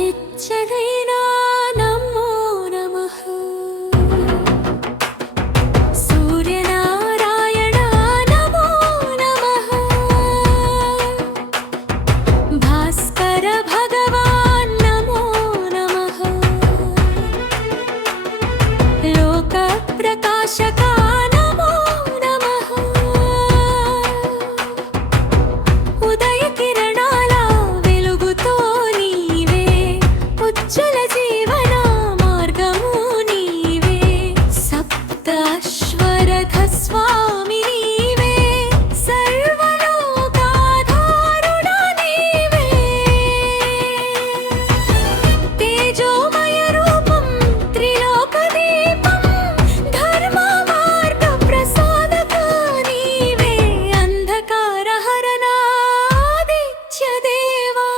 ఆదిత్యదైనా నమో నమః సూర్యనారాయణ నమో నమః భాస్కర భగవాన్ నమో నమః లోక ప్రకాశక నమో నమః ఉదయ కిరణాల వెలుగుతో నీవే ఉజ్వల జీవన మార్గము నీవే సప్తశ్వరథ స్వామి నీవే సర్వలోకాధారుడ నీవే తేజోమయ రూపం త్రిలోక దీపం ధర్మ మార్గ ప్రసాదక నీవే అంధకార హరణాదిత్య దేవా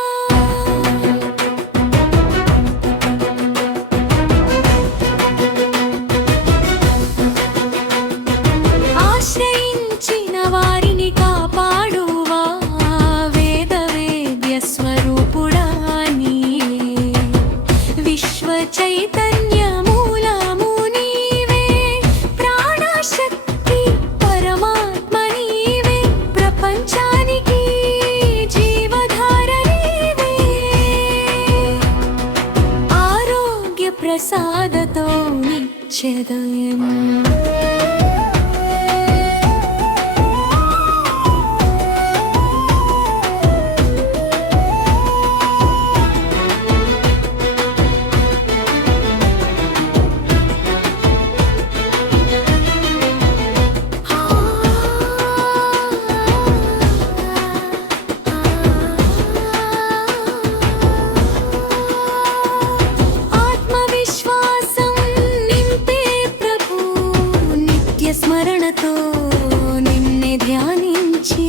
ఆశ్రయించిన వారిని కాపాడువా వేద వేద్య స్వరూపుడా నీవే విశ్వ చైతన్య మూలము నీవే ప్రాణశక్తి పరమాత్మ నీవే ప్రపంచానికి జీవధార నీవే ఆరోగ్య ప్రసాదతో నిత్యదయం ఆత్మవిశ్వాసం నింపే ప్రభు నిత్య స్మరణతో నిన్నే ధ్యానించి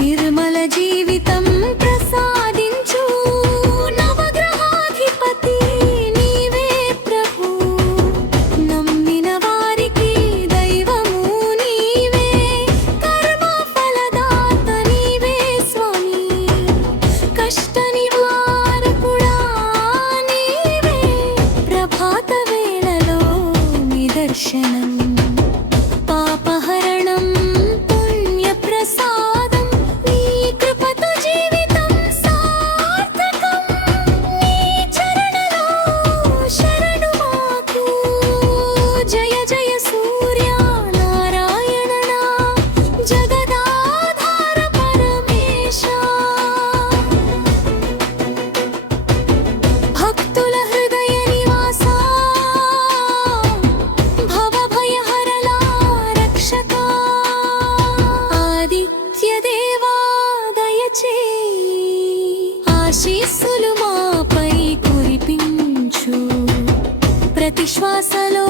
నిర్మల జీవితం ప్రసాదించు నవగ్రహాధిపతి నీవే ప్రభు నమ్మిన వారికి దైవము నీవే కర్మ ఫలదాత నీవే స్వామి కష్ట నివారకుడా నీవే ప్రభాత వేళలో నిదర్శనం పాపహరణం పుణ్యప్రసాదం నీ కృపతో జీవితం సార్థకం నీ చరణలో శరణు మాకు జయ జయ సూర్య నారాయణ జగదాధార పరమేశ భక్తుల హృదయ నివాస భవభయహరళ రక్షక ఆదిత్య దేవా దయచేయి ఆశీస్సులు మాపై కురిపించు ప్రతి శ్వాసలో